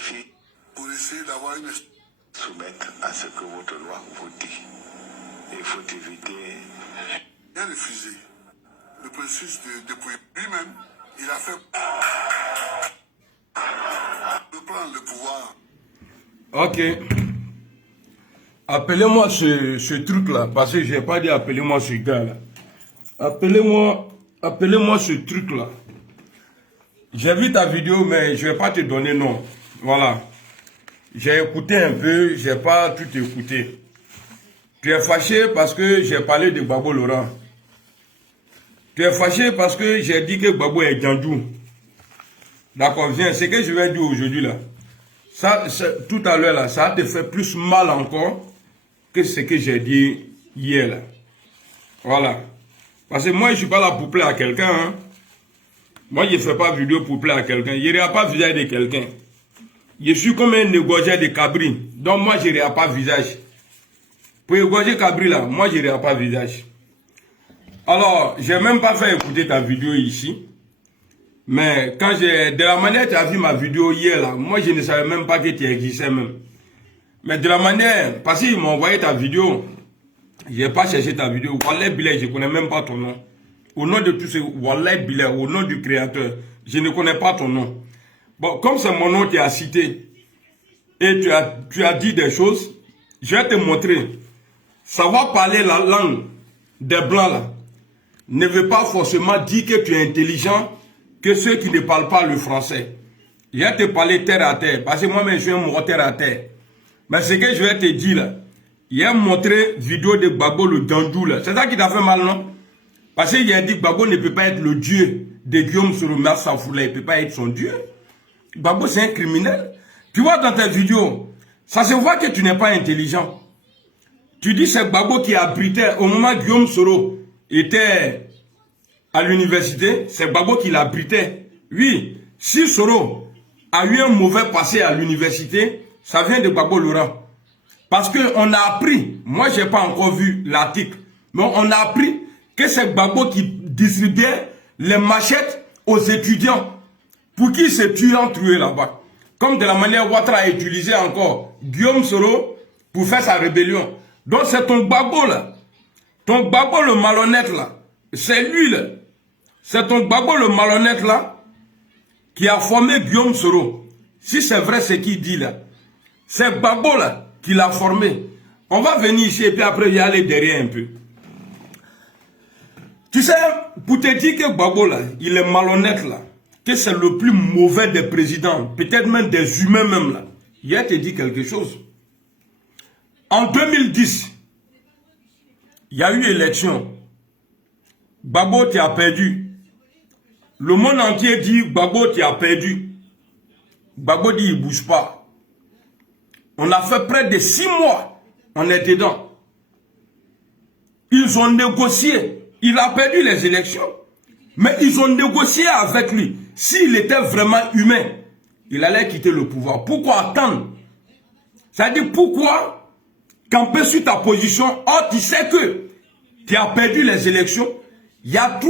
filles pour essayer d'avoir une soumettre à ce que votre loi vous dit. Il faut éviter. Il a refusé le processus de dépouillement. Lui-même, il a fait reprendre le pouvoir. Ok. Appelez-moi ce truc-là, parce que je n'ai pas dit appelez-moi ce gars-là. Appelez-moi ce truc-là. J'ai vu ta vidéo, mais je ne vais pas te donner nom. Voilà. J'ai écouté un peu, je n'ai pas tout écouté. Tu es fâché parce que j'ai parlé de Gbagbo Laurent. Tu es fâché parce que j'ai dit que Gbagbo est Djandjou. D'accord, viens, ce que je vais dire aujourd'hui là. Ça, tout à l'heure là, ça te fait plus mal encore que ce que j'ai dit hier là. Voilà. Parce que moi, je ne suis pas là pour plaire à quelqu'un. Hein. Moi, je ne fais pas vidéo pour plaire à quelqu'un. Je ne regarde pas le visage de quelqu'un. Je suis comme un négociateur de cabri. Donc, moi, je ne regarde pas le visage. Pour égorger cabri là, moi, je ne regarde pas le visage. Alors, je n'ai même pas fait écouter ta vidéo ici. Mais quand de la manière que tu as vu ma vidéo hier là, moi, je ne savais même pas que tu existais même. Mais de la manière, parce qu'ils m'ont envoyé ta vidéo, je n'ai pas cherché ta vidéo. Wallah Bilal, je ne connais même pas ton nom. Au nom de tous ces Wallah Bilal, au nom du Créateur, je ne connais pas ton nom. Bon, comme c'est mon nom qui a cité, et tu as dit des choses, je vais te montrer. Savoir parler la langue des Blancs là, ne veut pas forcément dire que tu es intelligent que ceux qui ne parlent pas le français. Je vais te parler terre à terre, parce que moi-même je suis un mot terre à terre. Mais ce que je vais te dire là, il a montré vidéo de Gbagbo le Djandjou là. C'est ça qui t'a fait mal, non? Parce qu'il a dit que Gbagbo ne peut pas être le Dieu de Guillaume Soro Safoula, il ne peut pas être son Dieu. Gbagbo c'est un criminel. Tu vois dans ta vidéo, ça se voit que tu n'es pas intelligent. Tu dis c'est Gbagbo qui abritait, au moment où Guillaume Soro était à l'université, c'est Gbagbo qui l'abritait. Oui, si Soro a eu un mauvais passé à l'université, ça vient de Gbagbo Laurent. Parce qu'on a appris, moi je n'ai pas encore vu l'article, mais on a appris que c'est Gbagbo qui distribuait les machettes aux étudiants pour qu'ils se tuent entre eux là-bas. Comme de la manière Ouattara a utilisé encore Guillaume Soro pour faire sa rébellion. Donc c'est ton Gbagbo là, ton Gbagbo le malhonnête là, c'est lui là, c'est ton Gbagbo le malhonnête là qui a formé Guillaume Soro. Si c'est vrai ce qu'il dit là, c'est Gbagbo là qui l'a formé. On va venir ici et puis après y aller derrière un peu. Tu sais, pour te dire que Gbagbo là, il est malhonnête là, que c'est le plus mauvais des présidents, peut-être même des humains même là, il a te dit quelque chose. En 2010, il y a eu élection. Gbagbo tu as perdu. Le monde entier dit Gbagbo tu as perdu. Gbagbo dit il ne bouge pas. On a fait près de 6 mois. On est dedans. Ils ont négocié. Il a perdu les élections. Mais ils ont négocié avec lui. S'il était vraiment humain, il allait quitter le pouvoir. Pourquoi attendre? C'est-à-dire pourquoi camper sur ta position? Or, tu sais que tu as perdu les élections. Il y a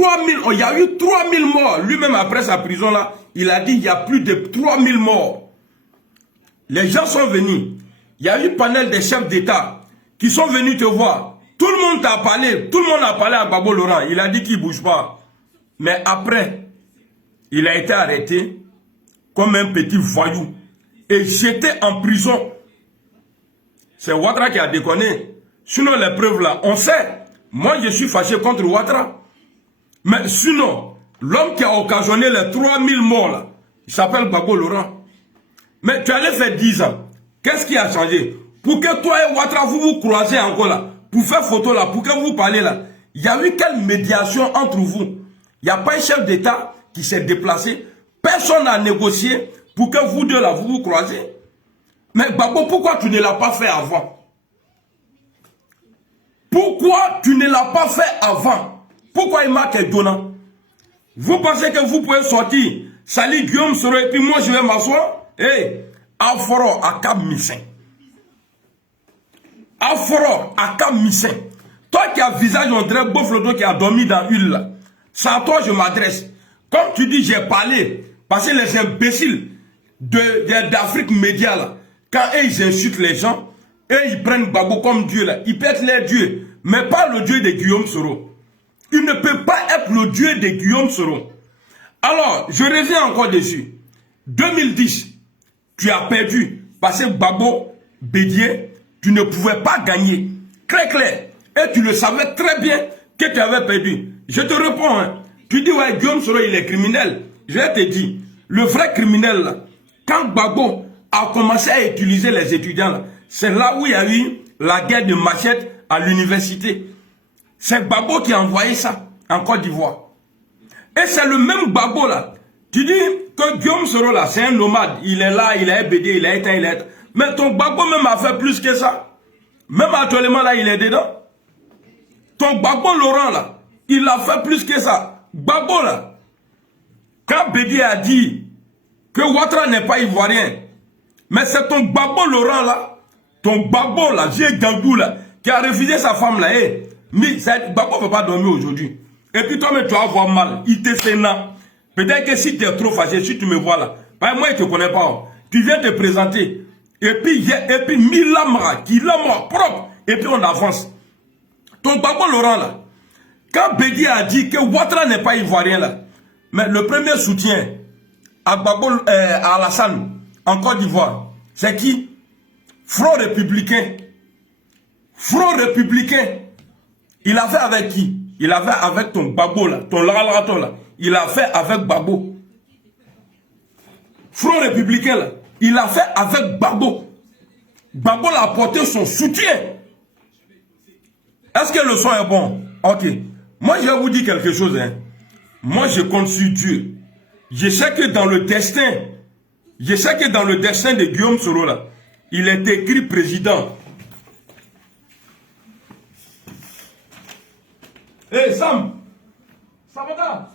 eu 3000 morts. Lui-même, après sa prison là, il a dit il y a plus de 3000 morts. Les gens sont venus. Il y a eu panel des chefs d'État qui sont venus te voir. Tout le monde t'a parlé. Tout le monde a parlé à Gbagbo Laurent. Il a dit qu'il ne bouge pas. Mais après, il a été arrêté comme un petit voyou et jeté en prison. C'est Ouattara qui a déconné. Sinon, les preuves là, on sait. Moi, je suis fâché contre Ouattara. Mais sinon, l'homme qui a occasionné les 3000 morts là, il s'appelle Gbagbo Laurent. Mais tu allais faire 10 ans. Qu'est-ce qui a changé? Pour que toi et Ouattara vous vous croisez encore là, pour faire photo là, pour que vous parlez là, il y a eu quelle médiation entre vous? Il n'y a pas un chef d'État qui s'est déplacé. Personne n'a négocié pour que vous deux là, vous vous croisez. Mais Gbagbo, pourquoi tu ne l'as pas fait avant? Pourquoi tu ne l'as pas fait avant? Pourquoi il marque étonnant? Vous pensez que vous pouvez sortir, salir Guillaume Soro et puis moi je vais m'asseoir? Hé, Aforo Akam Missin. Aforo Akam Missin. Toi qui as visage, on dirait Boflodo qui a dormi dans l'huile là. C'est à toi je m'adresse. Comme tu dis, j'ai parlé. Parce que les imbéciles, d'Afrique Média, là, quand ils insultent les gens, et ils prennent Gbagbo comme Dieu, là, ils pètent les dieux, mais pas le Dieu de Guillaume Soro. Il ne peut pas être le Dieu de Guillaume Soro. Alors, je reviens encore dessus. 2010, tu as perdu parce que Gbagbo, Bédié, tu ne pouvais pas gagner. Très clair. Et tu le savais très bien que tu avais perdu. Je te réponds. Hein. Tu dis, ouais, Guillaume Soro, il est criminel. Je te dis, le vrai criminel, là, quand Gbagbo a commencé à utiliser les étudiants, c'est là où il y a eu la guerre de machette à l'université. C'est Gbagbo qui a envoyé ça en Côte d'Ivoire. Et c'est le même Gbagbo là. Tu dis que Guillaume Soro là, c'est un nomade. Il est là, il est BD, il est éteint, il est éteint. Mais ton Gbagbo même a fait plus que ça. Même actuellement là, il est dedans. Ton Gbagbo Laurent là, il a fait plus que ça. Gbagbo là, quand Bédi a dit que Ouattara n'est pas ivoirien, mais c'est ton Gbagbo Laurent là, ton Gbagbo là, Vieux Gangou là, qui a refusé sa femme là. Hey, mais Gbagbo ne peut pas dormir aujourd'hui. Et puis toi, mais tu vas avoir mal. Il te sénat. Peut-être que si tu es trop fâché, si tu me vois là, bah, moi, je ne te connais pas. Tu viens te présenter. Et puis, Milamra, qui l'amra propre. Et puis, on avance. Ton Gbagbo Laurent là, quand Bédi a dit que Ouattara n'est pas ivoirien là, mais le premier soutien à Gbagbo, à Alassane, en Côte d'Ivoire, c'est qui? Front républicain. Front républicain. Il a fait avec qui? Il a fait avec ton Gbagbo là, ton Laralrato là. Il a fait avec Gbagbo. Front républicain là. Il a fait avec Gbagbo. Gbagbo a apporté son soutien. Est-ce que le son est bon? Ok. Moi je vais vous dire quelque chose. Hein. Moi je compte sur Dieu. Je sais que dans le destin, de Guillaume Soro là, il est écrit président. Hey Sam, ça va là?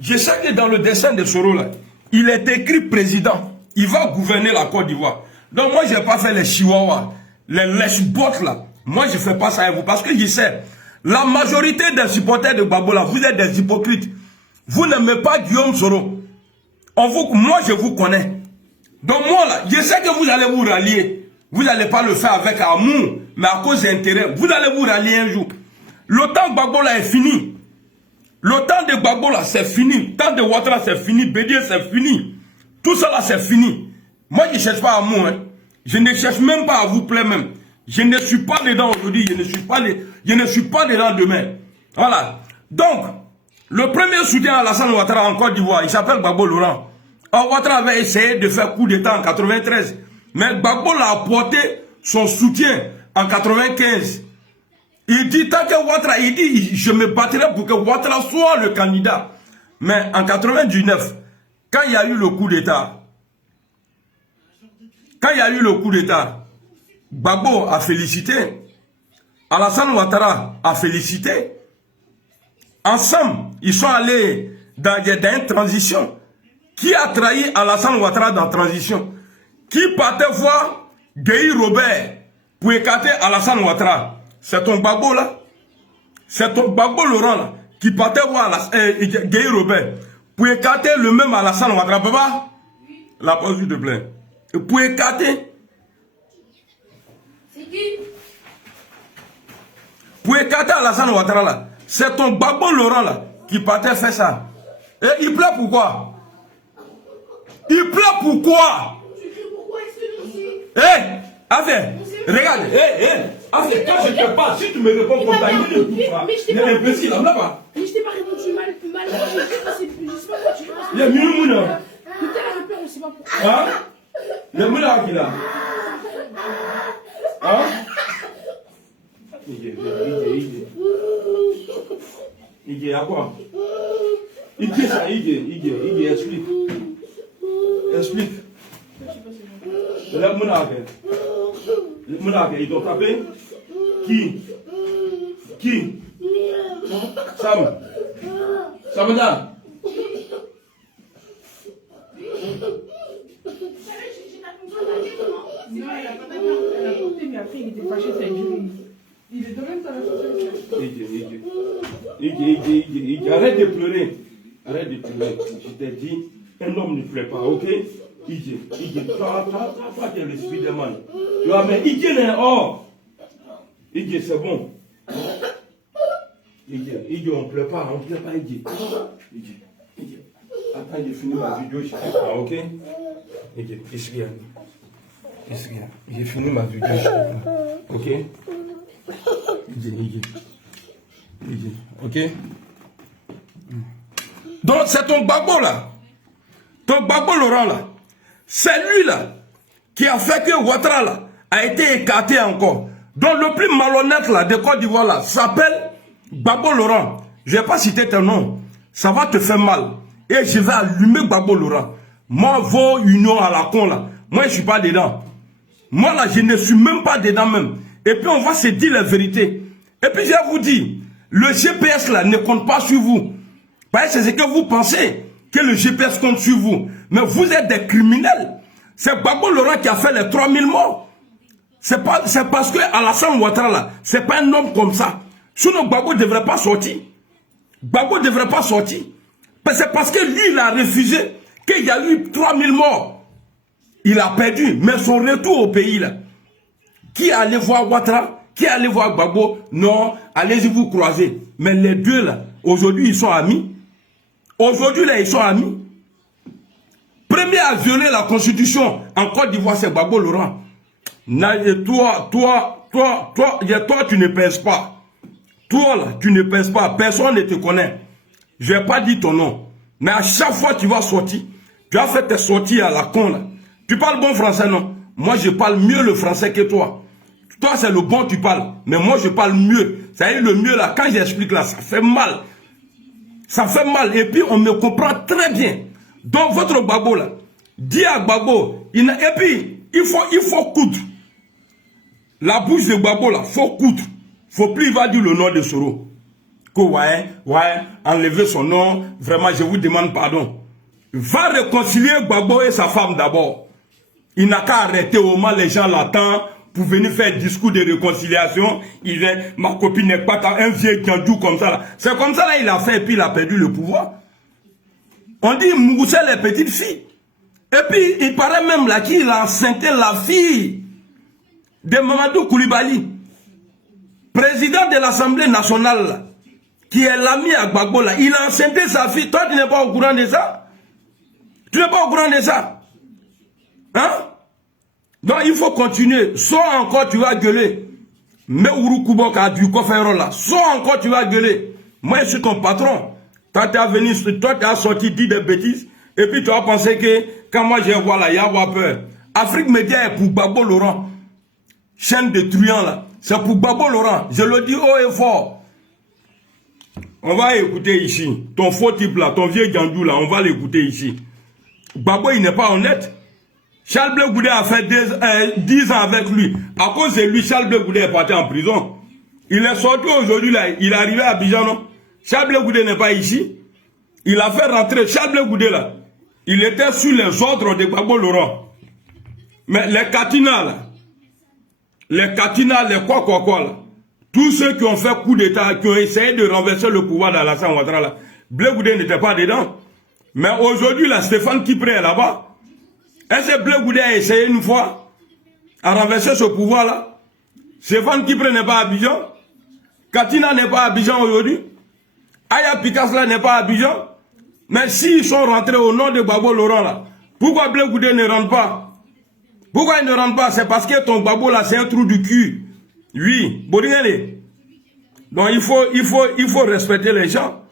Je sais que dans le dessin de Soro là, il est écrit président. Il va gouverner la Côte d'Ivoire. Donc moi je n'ai pas fait les chihuahuas, les lèche-bottes là. Moi je ne fais pas ça à vous parce que je sais, la majorité des supporters de Gbagbo là, vous êtes des hypocrites. Vous n'aimez pas Guillaume Soro. Moi je vous connais. Donc moi là, je sais que vous allez vous rallier. Vous n'allez pas le faire avec amour, mais à cause d'intérêt. Vous allez vous rallier un jour. Le temps de Gbagbo là est fini. Le temps de Gbagbo là c'est fini. Le temps de Ouattara c'est fini. Bédié c'est fini. Tout ça là c'est fini. Moi je ne cherche pas amour. Hein. Je ne cherche même pas à vous plaire même. Je ne suis pas dedans aujourd'hui. Je ne suis pas dedans demain. Voilà. Donc, le premier soutien à Alassane Ouattara en Côte d'Ivoire, il s'appelle Gbagbo Laurent. Ouattara avait essayé de faire coup d'État en 93. Mais Gbagbo a apporté son soutien en 95. Il dit, tant que Ouattara, il dit, je me battrai pour que Ouattara soit le candidat. Mais en 99, quand il y a eu le coup d'État, Gbagbo a félicité. Alassane Ouattara a félicité. Ensemble, ils sont allés dans une transition. Qui a trahi Alassane Ouattara dans la transition? Qui partait voir Guy Robert pour écarter Alassane Ouattara? C'est ton Gbagbo là. C'est ton Gbagbo Laurent là. Qui partait voir Guy Robert pour écarter le même Alassane Ouattara. Papa, la pause s'il te plaît. Pour écarter. C'est qui? Pour écarter Alassane Ouattara là. C'est ton Gbagbo Laurent là. Qui partait faire ça. Et il pleure pourquoi? Il pleure pourquoi? Pourquoi est-ce que nous Hé, Affaire, regarde, quand je te parle, si tu me réponds comme ça, il est imbécile, là-bas. Mais je t'ai pas répondu mal. Je sais pas pourquoi tu penses. Il y a Mounouna. Putain, elle pleure, on sait pas pourquoi. Hein? Il y a Mouna qui est là. Hein? Il y a quoi? Il dit ça, il explique. Explique. Il doit taper. Qui? Sam. Samada. Non, elle a pas d'accord. Elle a porté, mais après, il était fâché, ça a duré. Il est de même dans la photo. Arrête de pleurer. Arrête de pleurer. Je t'ai dit, un homme ne pleure pas, ok? Toi, tu es le Spiderman. Tu vois, mais Ige est hors. Ige, c'est bon. Ige, on ne pleure pas, Ige. Attends, j'ai fini ma vidéo, je sais pas, ok? Ige, j'ai fini ma vidéo, je sais pas, ok? Ige, ok? Donc, c'est ton Gbagbo là. Ton Gbagbo Laurent là. C'est lui là qui a fait que Ouattara là a été écarté encore. Donc, le plus malhonnête là de Côte d'Ivoire là s'appelle Gbagbo Laurent. Je ne vais pas citer ton nom. Ça va te faire mal. Et je vais allumer Gbagbo Laurent. Moi, vos unions à la con là, moi je ne suis pas dedans. Moi là, je ne suis même pas dedans même. Et puis on va se dire la vérité. Et puis je vais vous dire, le GPS là ne compte pas sur vous. Parce que c'est ce que vous pensez, que le GPS compte sur vous. Mais vous êtes des criminels. C'est Gbagbo Laurent qui a fait les 3000 morts. C'est parce que Alassane Ouattara là, c'est pas un homme comme ça. Sinon Gbagbo ne devrait pas sortir. Gbagbo ne devrait pas sortir. C'est parce que lui, il a refusé qu'il y a eu 3000 morts. Il a perdu. Mais son retour au pays, là, qui est allé voir Ouattara, qui est allé voir Gbagbo, non, allez-y vous croiser. Mais les deux, là, aujourd'hui, ils sont amis. Aujourd'hui, là, ils sont amis. Premier à violer la constitution en Côte d'Ivoire, c'est Gbagbo Laurent. Toi, tu ne pèses pas. Toi, là, tu ne pèses pas. Personne ne te connaît. Je n'ai pas dit ton nom. Mais à chaque fois que tu vas sortir, tu as fait tes sorties à la con, là. Tu parles bon français, non? Moi, je parle mieux le français que toi. Toi, c'est le bon, tu parles. Mais moi, je parle mieux. Ça veut dire le mieux, là, quand j'explique, là, ça fait mal. Ça fait mal. Et puis, on me comprend très bien. Donc, votre Gbagbo, là, dit à Gbagbo, et puis, il faut coudre. La bouche de Gbagbo, là, faut coudre. Faut plus, il va dire le nom de Soro. Que ouais, enlever son nom, vraiment, je vous demande pardon. Va réconcilier Gbagbo et sa femme d'abord. Il n'a qu'à arrêter au moins les gens l'attendent pour venir faire discours de réconciliation. Il est, ma copine n'est pas un vieux gandou comme ça là. C'est comme ça là, il a fait et puis il a perdu le pouvoir. On dit Mouroussel les petites filles. Et puis il paraît même là qu'il a enceinté la fille de Mamadou Koulibaly, président de l'Assemblée nationale là, qui est l'ami à Gbagbo là. Il a enceinté sa fille. Toi tu n'es pas au courant de ça? Tu n'es pas au courant de ça? Hein? Donc il faut continuer. Soit encore tu vas gueuler. Mais Ouroukoubo a du coffre là. Soit encore tu vas gueuler. Moi je suis ton patron. Toi tu as venu, toi tu as sorti dit des bêtises. Et puis tu as pensé que quand moi je vois là, il y a avoir peur. Afrique Média est pour Gbagbo Laurent. Chaîne de truands là. C'est pour Gbagbo Laurent. Je le dis haut et fort. On va écouter ici. Ton faux type là, ton vieux gandou là, on va l'écouter ici. Gbagbo il n'est pas honnête. Charles Blé Goudé a fait 10 ans avec lui. À cause de lui, Charles Blé Goudé est parti en prison. Il est sorti aujourd'hui là, il est arrivé à Abidjan, non? Charles Blé Goudé n'est pas ici. Il a fait rentrer Charles Blé Goudé là. Il était sur les ordres de Gbagbo Laurent. Mais les Katina là, les Katina, les quoi là, tous ceux qui ont fait coup d'état, qui ont essayé de renverser le pouvoir d'Alassane Ouattara là, Blé Goudé n'était pas dedans. Mais aujourd'hui là, Stéphane Kipré est là-bas. Est-ce que Blé Goudé a essayé une fois à renverser ce pouvoir-là? Stéphane Kipré n'est pas à Abidjan. Katina n'est pas à Abidjan aujourd'hui. Aya Pikasla n'est pas à Abidjan. Mais s'ils sont rentrés au nom de Gbagbo Laurent là, pourquoi Blé Goudé ne rentre pas? Pourquoi il ne rentre pas? C'est parce que ton Gbagbo là, c'est un trou du cul. Oui, Boringale. Donc il faut respecter les gens.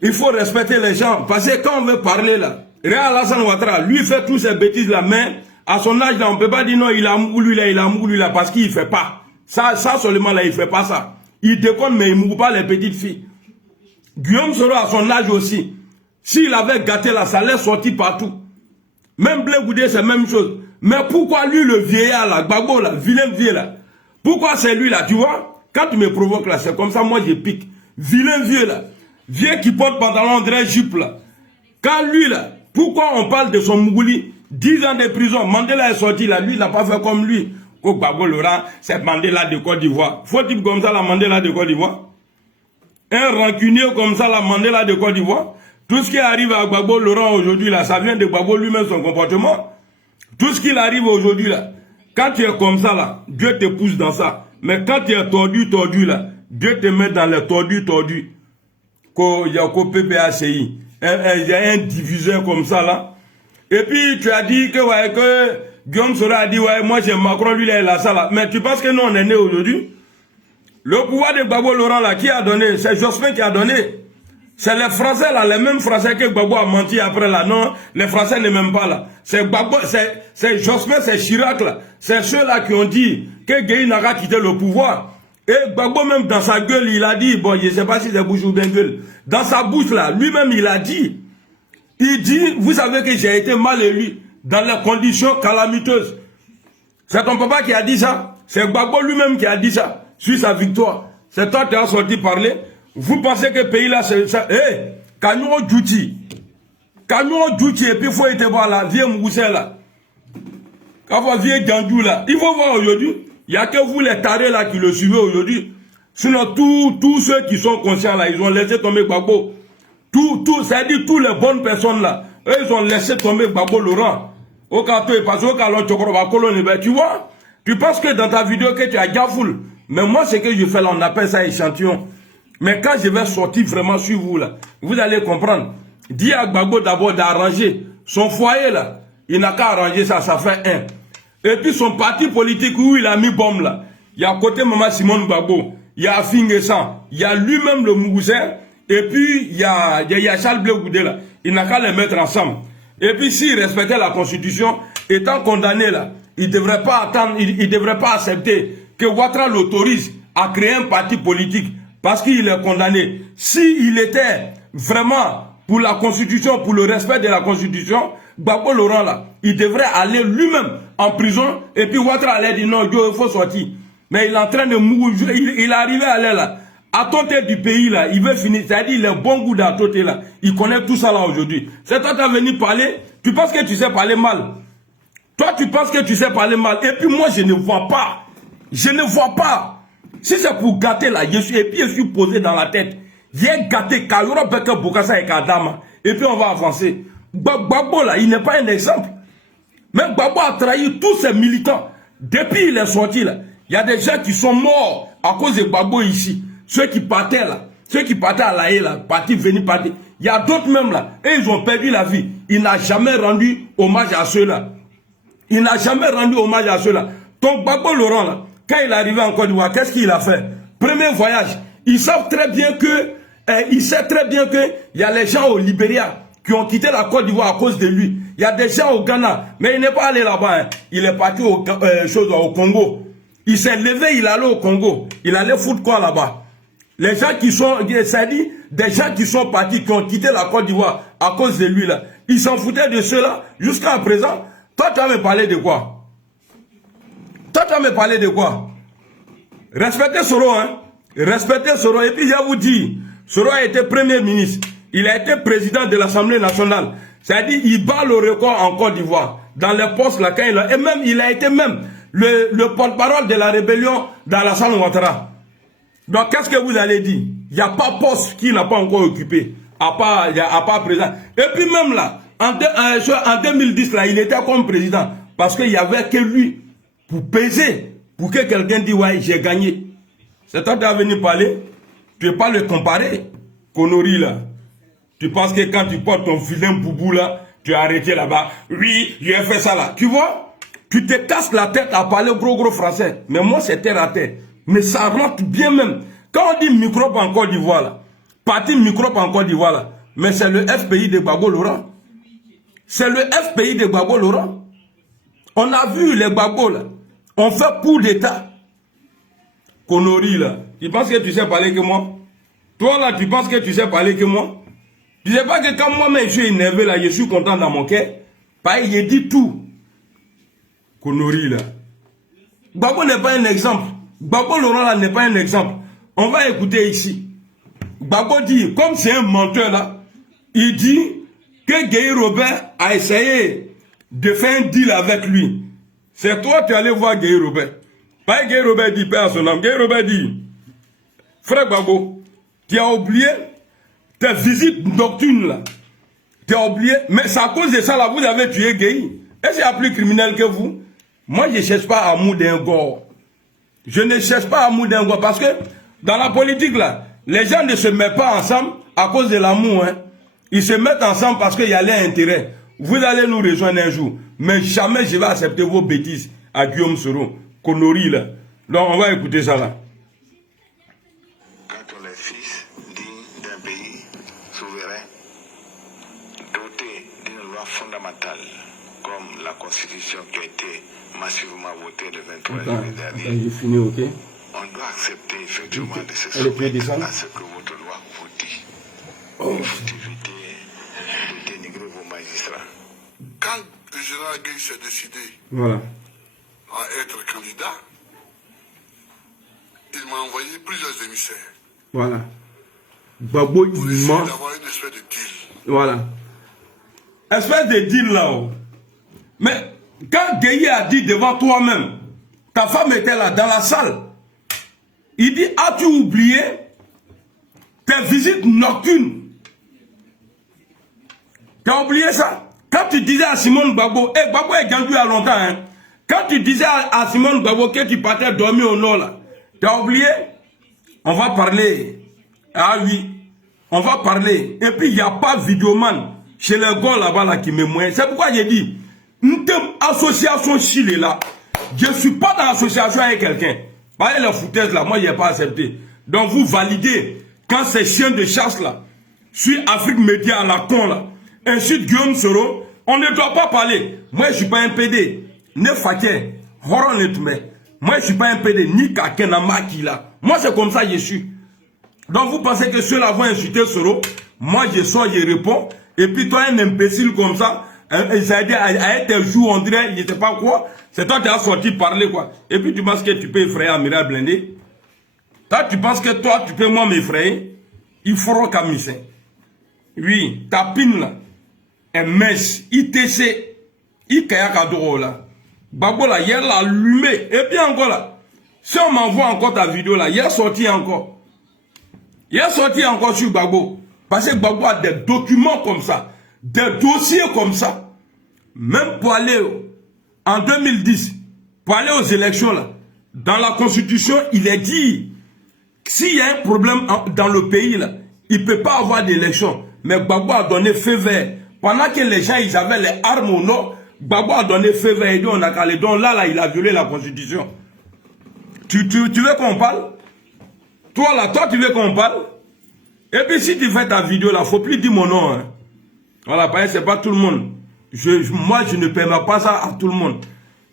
Il faut respecter les gens. Parce que quand on veut parler là, Alassane Ouattara, lui fait tous ces bêtises là, mais à son âge là, on ne peut pas dire non, il a moulu là, parce qu'il ne fait pas. Ça seulement là, il ne fait pas ça. Il déconne, mais il ne moue pas les petites filles. Guillaume Soro à son âge aussi. S'il avait gâté là, ça allait sortir partout. Même Blé Goudé, c'est la même chose. Mais pourquoi lui, le vieillard là, Gbagbo là, vilain vieux là, pourquoi c'est lui là, tu vois? Quand tu me provoques là, c'est comme ça, moi je pique. Vilain vieux là, vieux qui porte pantalon André jupe là. Quand lui là, pourquoi on parle de son Mougouli? 10 ans de prison, Mandela est sorti là, lui il n'a pas fait comme lui. Qu'au Gbagbo Laurent, c'est Mandela de Côte d'Ivoire. Faut-il comme ça la Mandela de Côte d'Ivoire? Un rancunier comme ça la Mandela de Côte d'Ivoire? Tout ce qui arrive à Gbagbo Laurent aujourd'hui, là, ça vient de Gbagbo lui-même, son comportement. Tout ce qui arrive aujourd'hui, là, quand tu es comme ça, là, Dieu te pousse dans ça. Mais quand tu es tordu, là, Dieu te met dans les tordus. Il y a qu'au PPACI. Il y a un diviseur comme ça, là. Et puis, tu as dit que, ouais, que Guillaume Soro a dit, ouais, moi, j'ai Macron, lui, là, il a ça, là. Mais tu penses que nous, on est nés aujourd'hui? Le pouvoir de Gbagbo Laurent, là, qui a donné? C'est Jospin qui a donné. C'est les Français, là, les mêmes Français que Gbagbo a menti après, là. Non, les Français ne m'aiment pas, là. C'est Gbagbo, c'est Jospin, c'est Chirac, là. C'est ceux-là qui ont dit que Gueye n'a qu'à quitter le pouvoir. Et Gbagbo, même dans sa gueule, il a dit, bon, je ne sais pas si c'est bouche ou bien gueule. Dans sa bouche, là, lui-même, il a dit, vous savez que j'ai été mal élu dans les conditions calamiteuses. C'est ton papa qui a dit ça. C'est Gbagbo lui-même qui a dit ça. Sur sa victoire. C'est toi qui as sorti parler. Vous pensez que le pays là, c'est ça. Eh, Kanyon Djouti. Kanyon Djouti, et puis il faut être voir là, vieux Moussel là. Quand vous vieux Djandou là. Il faut voir aujourd'hui. Il n'y a que vous les tarés là qui le suivez aujourd'hui. Sinon, tous ceux qui sont conscients là, ils ont laissé tomber Gbagbo. C'est-à-dire tous les bonnes personnes là. Eux, ils ont laissé tomber Gbagbo Laurent. Au cas où, parce que tu vois, tu penses que dans ta vidéo que tu as Gafoul. Mais moi, ce que je fais là, on appelle ça échantillon. Mais quand je vais sortir vraiment sur vous là, vous allez comprendre. Dis à Gbagbo d'abord d'arranger son foyer là. Il n'a qu'à arranger ça, ça fait un. Et puis son parti politique où il a mis bombe là. Il y a à côté Maman Simone Gbagbo. Il y a Fingesan. Il y a lui-même le Mougouzen. Et puis il y a Charles Blé Goudé là. Il n'a qu'à les mettre ensemble. Et puis s'il respectait la constitution, étant condamné là, il ne devrait pas attendre, il devrait pas accepter que Ouattara l'autorise à créer un parti politique parce qu'il est condamné. S'il était vraiment pour la constitution, pour le respect de la constitution, Gbagbo Laurent là, il devrait aller lui-même en prison et puis Ouattara allait dire non, il faut sortir. Mais il est en train de mourir, il est arrivé à aller là. À côté du pays là, il veut finir, c'est-à-dire le bon goût d'à côté là. Il connaît tout ça là aujourd'hui. C'est toi qui as venu parler, tu penses que tu sais parler mal. Toi tu penses que tu sais parler mal. Et puis moi je ne vois pas. Je ne vois pas. Si c'est pour gâter là, et puis je suis posé dans la tête. J'ai gâté Kayoro Beke Bokassa et Kadama. Et puis on va avancer. Gbagbo là, il n'est pas un exemple. Mais Gbagbo a trahi tous ses militants. Depuis il est sorti là, il y a des gens qui sont morts à cause de Gbagbo ici. Ceux qui partaient là, ceux qui partaient à la haie là, partis, venus, partis. Il y a d'autres même là, et ils ont perdu la vie. Il n'a jamais rendu hommage à ceux-là. Il n'a jamais rendu hommage à ceux-là. Donc Gbagbo Laurent là, quand il est arrivé en Côte d'Ivoire, qu'est-ce qu'il a fait? Premier voyage. Ils savent très bien que, il sait très bien que il y a les gens au Libéria qui ont quitté la Côte d'Ivoire à cause de lui. Il y a des gens au Ghana, mais il n'est pas allé là-bas. Hein. Il est parti au Congo. Il s'est levé, il allait au Congo. Il allait foutre quoi là-bas? Les gens qui sont, c'est-à-dire des gens qui sont partis, qui ont quitté la Côte d'Ivoire à cause de lui là, ils s'en foutaient de ceux-là jusqu'à présent. Toi, tu vas me parler de quoi? Toi, tu vas me parler de quoi? Respectez Soro, hein? Respectez Soro. Et puis, je vous dis, Soro a été premier ministre. Il a été président de l'Assemblée nationale. C'est-à-dire, il bat le record en Côte d'Ivoire. Dans les postes là, quand il a, et même, il a été même le porte-parole de la rébellion dans la salle Ouattara. Donc, qu'est-ce que vous allez dire? Il n'y a pas poste qu'il n'a pas encore occupé, à part président. Et puis même là, en 2010, là, il était comme président, parce qu'il n'y avait que lui pour peser, pour que quelqu'un dise, ouais, j'ai gagné. C'est toi qui as venu parler, tu ne peux pas le comparer, Connerie là. Tu penses que quand tu portes ton vilain boubou là, tu es arrêté là-bas, oui, j'ai fait ça là. Tu vois, tu te casses la tête à parler gros français, mais moi c'est terre à terre. Mais ça rentre bien même. Quand on dit microbe en Côte d'Ivoire, là, parti microbe en Côte d'Ivoire, là, mais c'est le FPI de Gbagbo Laurent. C'est le FPI de Gbagbo Laurent. On a vu les Gbagbo, là. On fait coup d'État. Connerie, là. Tu penses que tu sais parler que moi? Toi, là, tu penses que tu sais parler que moi? Tu sais pas que quand moi-même je suis énervé, là, je suis content dans mon cœur. Pareil, il dit tout. Connerie, là. Gbagbo n'est pas un exemple. Gbagbo Laurent là n'est pas un exemple. On va écouter ici. Gbagbo dit, comme c'est un menteur là, il dit que Gueye Robert a essayé de faire un deal avec lui. C'est toi qui allais voir Gueye Robert. Pas Gay Robert dit, père à son âme. Gay Robert dit, frère Gbagbo, tu as oublié tes visites nocturnes là. Tu as oublié, mais c'est à cause de ça là, vous avez tué Gay. Est-ce qu'il y a plus criminel que vous? Moi, je ne cherche pas amour d'un gars. Je ne cherche pas amour d'un gars parce que dans la politique là, les gens ne se mettent pas ensemble à cause de l'amour. Hein. Ils se mettent ensemble parce qu'il y a leur intérêt. Vous allez nous rejoindre un jour, mais jamais je vais accepter vos bêtises à Guillaume Soro, Conneries là. Donc on va écouter ça là. Quand on est fils digne d'un pays souverain, doté d'une loi fondamentale, comme la Constitution qui a été massivement votée le 23 juillet dernier, J'ai fini, ok. on doit accepter effectivement de se Elle est plus soumettre descendue. à ce que votre loi vous dit. Il faut éviter de dénigrer vos magistrats. Quand le général Gueye s'est décidé Voilà. à être candidat, il m'a envoyé plusieurs émissaires Voilà. Gbagbo, pour il essayer ment. d'avoir une espèce de deal. Voilà. Espèce de deal là-haut. Mais quand Gueye a dit devant toi-même, ta femme était là dans la salle, il dit, as-tu oublié tes visites nocturnes? Tu as oublié ça? Quand tu disais à Simone Gbagbo, Gbagbo est gandu à longtemps, hein? Quand tu disais à Simone Gbagbo que tu partais dormir au nord là, tu as oublié? On va parler. Ah oui, on va parler. Et puis il n'y a pas vidéoman chez les gars là-bas là, qui me moyen. C'est pourquoi j'ai dit, une association Chili là, je ne suis pas dans l'association avec quelqu'un. Par la foutaise là, moi je n'ai pas accepté. Donc vous validez, quand ces chiens de chasse là, sur Afrique Média à la con là, insulte Guillaume Soro, on ne doit pas parler. Moi je ne suis pas un PD. Ne fakir, horon ne tume. Moi je ne suis pas un PD, ni kaken na maki là. Moi c'est comme ça que je suis. Donc vous pensez que ceux-là vont insulter Soro, moi je sors, je réponds, et puis toi un imbécile comme ça, ça a dit à un tel jour on dirait, il ne sait pas quoi, c'est toi qui as sorti parler quoi. Et puis tu penses que tu peux effrayer Amiral Blindé. Toi tu penses que toi tu peux moi m'effrayer. Il faut camisser. Oui, ta pine là, un mince, ITC, Ikayakadoro là. Gbagbo là, hier l'a allumé. Et puis encore là, si on m'envoie encore ta vidéo là, hier sorti encore. Hier sorti encore sur Gbagbo. Parce que Gbagbo a des documents comme ça, des dossiers comme ça. Même pour aller en 2010, pour aller aux élections là, dans la constitution, il est dit, s'il y a un problème dans le pays là, il ne peut pas avoir d'élection. Mais Gbagbo a donné feu vert. Pendant que les gens ils avaient les armes au nord, Gbagbo a donné feu vert. Il dit on a calé. Donc là, il a violé la constitution. Tu veux qu'on parle? Toi tu veux qu'on parle? Et puis si tu fais ta vidéo là, il ne faut plus dire mon nom. Hein. Voilà, parce que ce n'est pas tout le monde. Moi, je ne permets pas ça à tout le monde.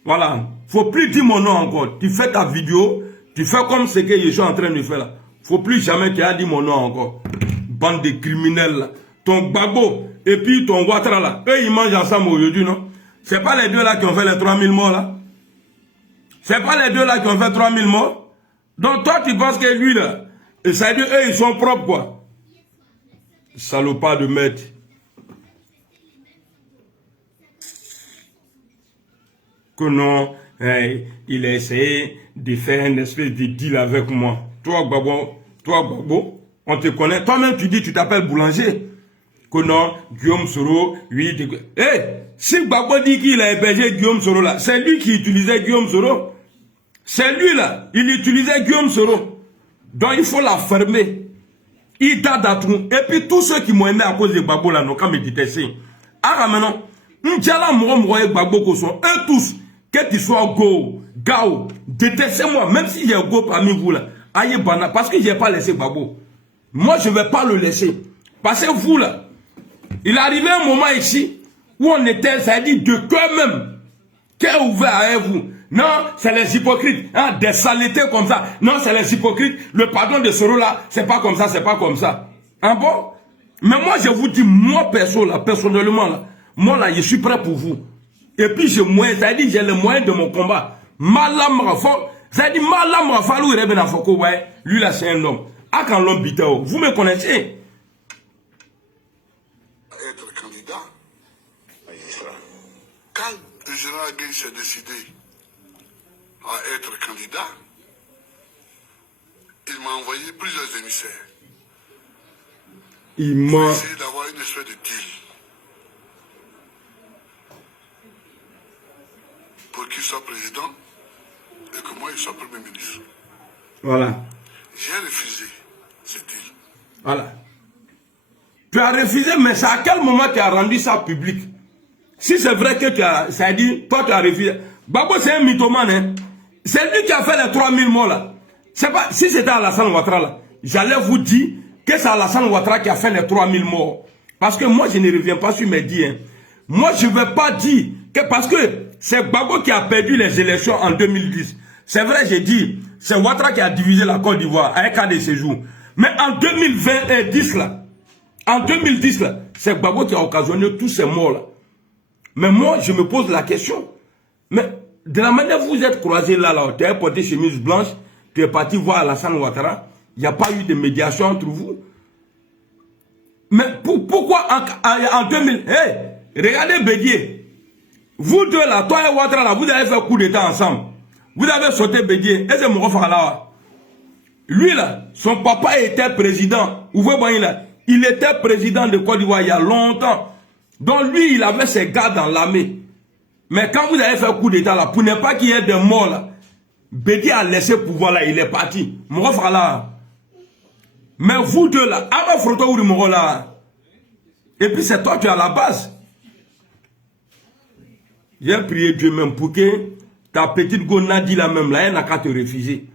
Voilà. Il ne faut plus dire mon nom encore. Tu fais ta vidéo, tu fais comme ce que je suis en train de faire là. Il ne faut plus jamais qu'il y ait dit mon nom encore. Bande de criminels là. Ton Gbagbo et puis ton Ouattara là. Eux, ils mangent ensemble aujourd'hui, non? Ce n'est pas les deux là qui ont fait les 3000 morts là. Ce n'est pas les deux là qui ont fait 3000 morts. Donc toi, tu penses que lui là, ça veut dire eux, ils sont propres quoi. Salopard de maître. Que non, il a essayé de faire une espèce de deal avec moi. Toi, Gbagbo, on te connaît. Toi-même, tu dis, tu t'appelles Boulanger. Que non, Guillaume Soro, oui. Si Gbagbo dit qu'il a hébergé Guillaume Soro là, c'est lui qui utilisait Guillaume Soro. C'est lui là, il utilisait Guillaume Soro. Donc il faut la fermer. Il date à tout. Et puis tous ceux qui m'ont aimé à cause de Gbagbo là, n'ont qu'à me détester. Ah maintenant, N'djala moi Gbagbo ko sont eux tous, que tu sois go, gao, détestez-moi, même si j'ai go parmi vous là, aïe bana, parce que j'ai pas laissé Gbagbo. Moi je vais pas le laisser. Parce que vous là, il est arrivé un moment ici où on était, ça dit de cœur même, cœur ouvert avec vous. Non, c'est les hypocrites, hein, des saletés comme ça. Non, c'est les hypocrites. Le pardon de Soro là, c'est pas comme ça, c'est pas comme ça. Hein bon? Mais moi je vous dis, moi perso là, personnellement là, moi là, je suis prêt pour vous. Et puis j'ai moyen, ça dit j'ai le moyen de mon combat. Malam Rafo, ça dit Malam Rafalou Reben Afoko, ouais, lui là c'est un homme. Ah quand l'homme bitao, vous me connaissez? Être candidat, magistrat. Quand le général Gueye s'est décidé à être candidat, il m'a envoyé plusieurs émissaires. Il m'a... Essayer d'avoir une espèce de deal pour qu'il soit président et que moi, je sois premier ministre. Voilà. J'ai refusé ce deal. Voilà. Tu as refusé, mais c'est à quel moment tu as rendu ça public? Si c'est vrai que tu as... Ça a dit, toi tu as refusé. Babo c'est un mythomane, hein. C'est lui qui a fait les 3000 morts là. C'est pas... Si c'était Alassane Ouattara là, j'allais vous dire que c'est Alassane Ouattara qui a fait les 3000 morts. Parce que moi je ne reviens pas sur mes dits. Hein. Moi je ne vais pas dire que... Parce que c'est Babo qui a perdu les élections en 2010. C'est vrai, j'ai dit, c'est Ouattara qui a divisé la Côte d'Ivoire avec un de ses jours. Mais en 2010 là, c'est Gbagbo qui a occasionné tous ces morts là. Mais moi, je me pose la question. Mais de la manière dont vous êtes croisés là, tu as porté chemise blanche, tu es parti voir Alassane Ouattara, il n'y a pas eu de médiation entre vous. Mais pourquoi en 2000... Hey, regardez Bédier. Vous deux là, toi et Ouattara là, vous avez fait coup d'état ensemble. Vous avez sauté Bédier. Et c'est Mourofara là. Lui là, son papa était président. Vous voyez là, il était président de Côte d'Ivoire il y a longtemps. Donc lui, il avait ses gars dans l'armée. Mais quand vous avez fait coup d'état là, pour ne pas qu'il y ait des morts là, Bédier a laissé pouvoir là, il est parti. Mourofara là. Mais vous deux là, avant Froto ou Moro là. Et puis c'est toi qui es à la base. J'ai prié Dieu même pour que ta petite go Nadi la même là, elle n'a qu'à te refuser.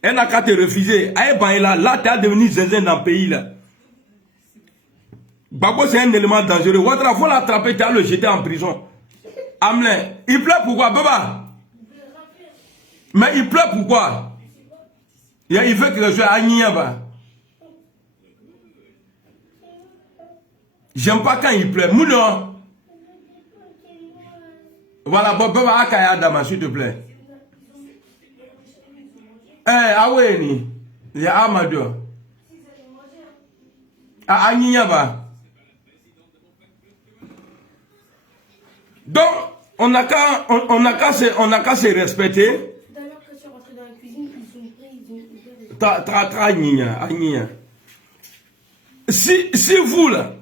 Elle n'a qu'à te refuser. Là, tu as devenu zinzin dans le pays là. Babo c'est un élément dangereux. Ouattara, il faut l'attraper, tu as le jeter en prison. Amelin, il pleure pourquoi, Baba? Mais il pleure pourquoi? Il veut que je sois Agniaba. J'aime pas quand il pleure. Mouno. Voilà, Baba Akaya Dama, s'il te plaît. Eh, Aweni. Il y a Amadou. À Agniaba. Donc, on n'a qu'à se respecter. D'ailleurs, quand je suis rentré dans la cuisine, ils ont pris,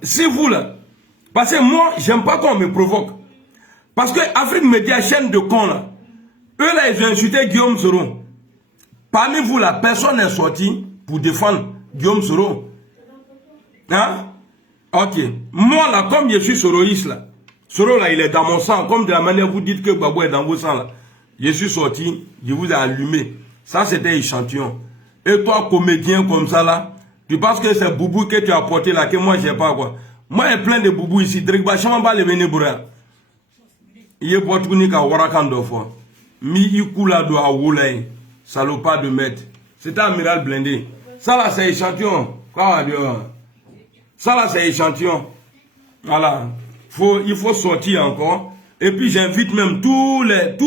Si vous là, parce que moi, j'aime pas qu'on me provoque. Parce que Afrique Média, chaîne de cons là, eux là, ils ont insulté Guillaume Soro. Parmi vous là, personne n'est sorti pour défendre Guillaume Soro. Hein? Ok. Moi là, comme je suis soroïste là, Soro là, il est dans mon sang, comme de la manière vous dites que Gbagbo est dans vos sangs là. Je suis sorti, je vous ai allumé. Ça c'était échantillon. Et toi, comédien comme ça là, tu penses que c'est boubou que tu as porté là, que moi j'ai pas quoi. Moi, il y a plein de boubou ici. Drigba, je ne vais pas les venir pour rien. Il y a pas tout ni qu'à Warakan deux fois. Mi ikula do a woulay. Salopard de maître. C'est un amiral blindé. Ça là, c'est échantillon. Quoi, Dieu? Ça là, c'est échantillon. Voilà. Il faut sortir encore. Et puis j'invite même tous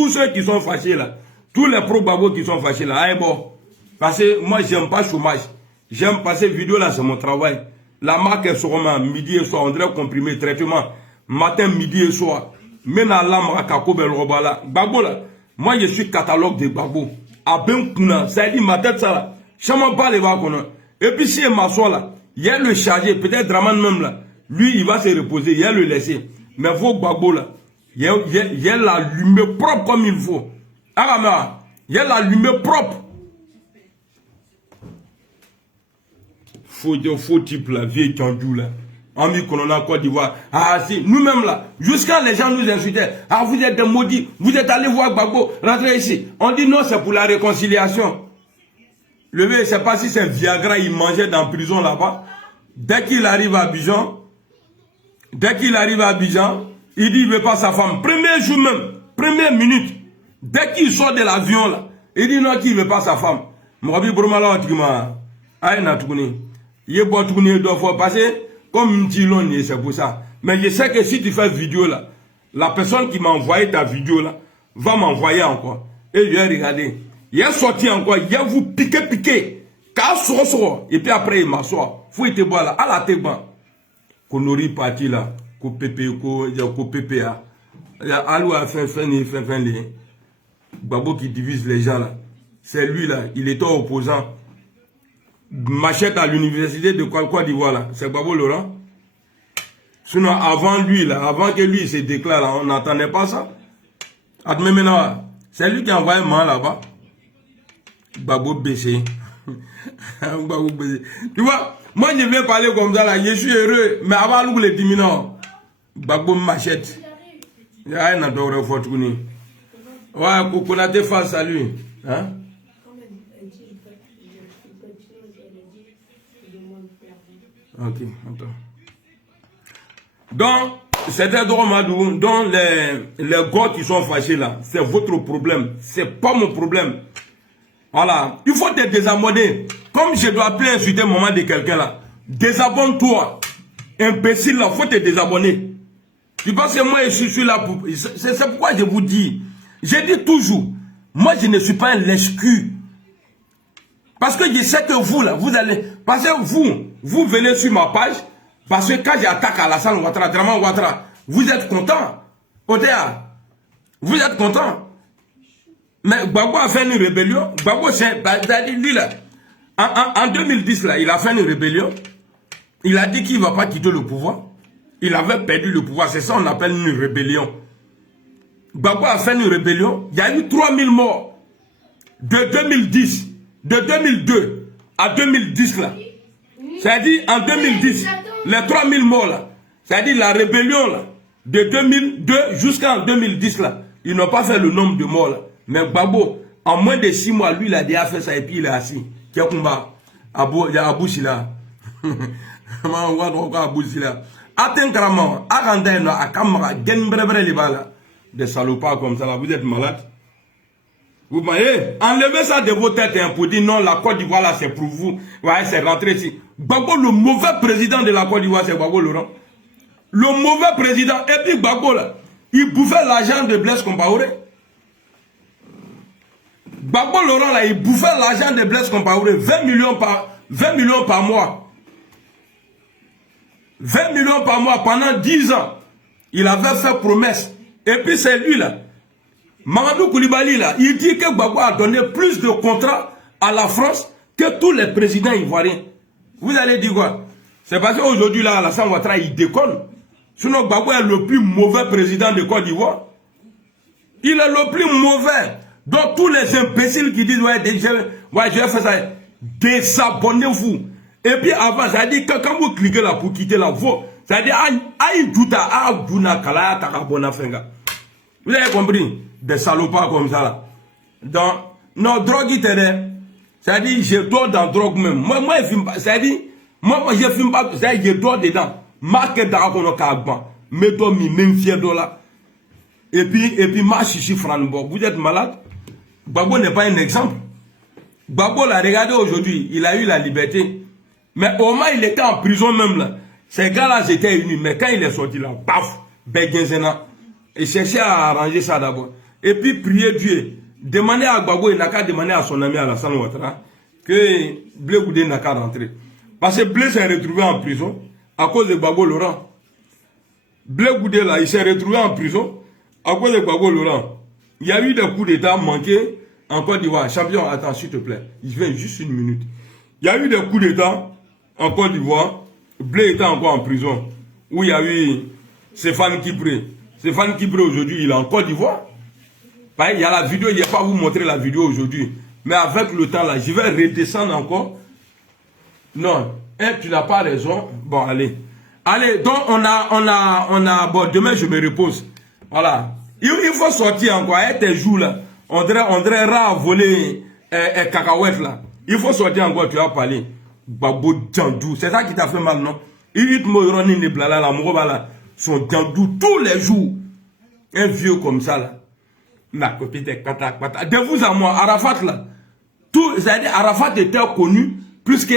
ceux qui sont fâchés là. Tous les pro-Gbagbo qui sont fâchés là. Allez bon. Parce que moi, j'aime pas chômage. J'aime passer vidéo là, c'est mon travail. La marque est sur moi, midi et soir. On dirait comprimé, traitement. Matin, midi et soir. Même à la marque à Kobe Robala. Gbagbo là. Moi, je suis catalogue de Gbagbo. À Ben Kuna. Ça dit ma tête ça là. Chama pas les vacances. Et puis si il m'assoit là, il y a le chargé, peut-être Draman même là. Lui, il va se reposer, il y a le laisser. Mais vos Gbagbo là, il y a l'allumé propre comme il faut. Ah, il y a l'allumé propre. Faux type là, vieille tendue là. Ami Colonna Côte d'Ivoire. Ah si, nous-mêmes là, jusqu'à les gens nous insultaient. Ah vous êtes des maudits, vous êtes allés voir Gbagbo, rentrez ici. On dit non, c'est pour la réconciliation. Le mec, je ne sais pas si c'est Viagra, il mangeait dans la prison là-bas. Dès qu'il arrive à Abidjan, il dit il ne veut pas sa femme. Premier jour même, première minute, dès qu'il sort de l'avion là, il dit non, qu'il ne veut pas sa femme. Mwabi Bromala Otkima, aïe na tourné. Il est bon tourner deux fois passé, comme un petit long, c'est pour ça. Mais je sais que si tu fais vidéo là, la personne qui m'a envoyé ta vidéo là, va m'envoyer encore. Et je vais regarder. Il est sorti encore, il a vous piqué. Car et puis après il m'assoit. Faut être boire là, à la tête ban. Konori parti là, ko pépé, ko pépé. Alou a fait les. Gbagbo qui divise les gens là. C'est lui là, il était opposant. Machette à l'université de Côte d'Ivoire là, c'est Gbagbo Laurent. Sinon avant lui là, avant que lui se déclare là, on n'entendait pas ça. Admet maintenant, c'est lui qui a envoyé un man là-bas. Gbagbo baissé. Gbagbo baissé. Tu vois, moi je viens parler comme ça là, je suis heureux, mais avant nous les dominants, Gbagbo Machette. Il y a un adoré fort tourner. Ouais, Kokonate face à lui. Hein? Ok, attends. Donc, c'était Dromadou, donc les gars qui sont fâchés là, c'est votre problème, c'est pas mon problème. Voilà, il faut te désabonner. Comme je dois appeler insulter le moment de quelqu'un là, désabonne-toi. Imbécile là, faut te désabonner. Tu penses que moi je suis là pour... C'est pourquoi je vous dis, je dis toujours, moi je ne suis pas un lèche-cul. Parce que je sais que vous là, vous allez... Parce que vous venez sur ma page, parce que quand j'attaque Alassane Ouattara, Draman Ouattara, vous êtes content. Odea, vous êtes content. Mais Gbagbo a fait une rébellion. Gbagbo, c'est lui là. En 2010 là, il a fait une rébellion. Il a dit qu'il ne va pas quitter le pouvoir. Il avait perdu le pouvoir. C'est ça qu'on appelle une rébellion. Gbagbo a fait une rébellion. Il y a eu 3000 morts. De 2010. De 2002 à 2010 là. C'est-à-dire en 2010, les 3000 morts là. C'est-à-dire la rébellion là. De 2002 jusqu'en 2010 là. Ils n'ont pas fait le nombre de morts là. Mais Gbagbo, en moins de 6 mois, lui il a déjà fait ça et puis il est assis. Kiakumba. Abou Sila. Abou Sila. Attends carrément. Arandé no akamara. Genbrebre les balles. Des salopards comme ça là. Vous êtes malade. Vous voyez, enlevez ça de vos têtes hein, pour dire non, la Côte d'Ivoire là c'est pour vous. Ouais, c'est rentré ici. Gbagbo, le mauvais président de la Côte d'Ivoire, c'est Gbagbo Laurent. Le mauvais président. Et puis Gbagbo là, il bouffait l'argent de Blaise Compaoré. Gbagbo Laurent là, il bouffait l'argent de Blaise Compaoré. 20 millions par mois. 20 millions par mois pendant 10 ans. Il avait fait promesse. Et puis c'est lui là. Mamadou Koulibaly là, il dit que Gbagbo a donné plus de contrats à la France que tous les présidents ivoiriens. Vous allez dire quoi? C'est parce qu'aujourd'hui là, Alassane Ouattara il déconne. Sinon Gbagbo est le plus mauvais président de Côte d'Ivoire. Il est le plus mauvais. Donc tous les imbéciles qui disent ouais, je vais faire ça, désabonnez-vous. Et puis avant, ça dit que quand vous cliquez là pour quitter la voie, ça dit vous avez compris? Des salopards comme ça là. Donc, non, drogue il t'aide. Ça dit, je dors dans drogue même. Moi, je filme pas. Ça dit, moi, je filme pas. Ça dit, je dors dedans. Marque d'Arakono Kagban. Mettons mi même fier là. Et puis, ma chichi Franbo. Vous êtes malade? Gbagbo n'est pas un exemple. Gbagbo l'a regardé aujourd'hui. Il a eu la liberté. Mais au moins, il était en prison même là. Ces gars-là, étaient unis. Mais quand il est sorti là, paf, Begenzena. Et chercher à arranger ça d'abord. Et puis prier Dieu. Demander à Gbagbo, il n'a qu'à demander à son ami Alassane Ouattara que Blé Goudé n'a qu'à rentrer. Parce que Blé s'est retrouvé en prison à cause de Gbagbo Laurent. Blé Goudé là, il s'est retrouvé en prison à cause de Gbagbo Laurent. Il y a eu des coups d'état manqués en Côte d'Ivoire. Champion, attends s'il te plaît. Il vient juste une minute. Il y a eu des coups d'état en Côte d'Ivoire. Blé était encore en prison. Où il y a eu Stéphane Kipré. Stéphane Kipré aujourd'hui, il est en Côte d'Ivoire. Il y a la vidéo, je ne vais pas vous montrer la vidéo aujourd'hui. Mais avec le temps là, je vais redescendre encore. Non, tu n'as pas raison. Bon, allez. Allez, donc on a, bon, demain je me repose. Voilà. Il faut sortir encore, tes jours là. On dirait rat voler cacahuètes là. Il faut sortir encore, tu vas parler. Gbagbo Djandou, c'est ça qui t'a fait mal, non? Il te ne blala la mourobala. Son Djandou tous les jours. Un vieux comme ça là. Ma copine de Kata. De vous à moi, Arafat là. Tout, c'est-à-dire Arafat était connu plus que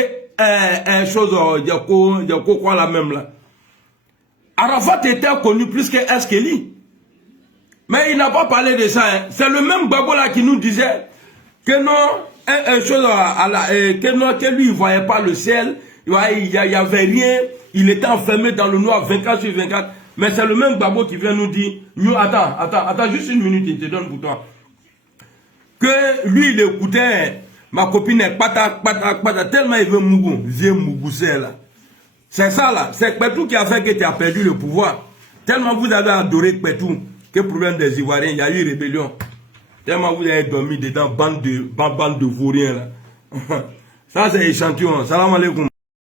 chose, Yako quoi la même là. Arafat était connu plus que Eskeli. Mais il n'a pas parlé de ça. Hein. C'est le même Gbagbo là qui nous disait que non, que lui il ne voyait pas le ciel, il n'y avait rien, il était enfermé dans le noir 24 sur 24. Mais c'est le même Gbagbo qui vient nous dire, attends, juste une minute, il te donne pour toi. que lui, il écoutait ma copine est pata, tellement il veut Mougou, vieux Mougoussé là. C'est ça là, c'est Kpetou qui a fait que tu as perdu le pouvoir. Tellement vous avez adoré Kpetou, que problème des Ivoiriens, il y a eu rébellion. Tellement vous avez dormi dedans, bande de vauriens là. Ça c'est échantillon. Salam alaikum.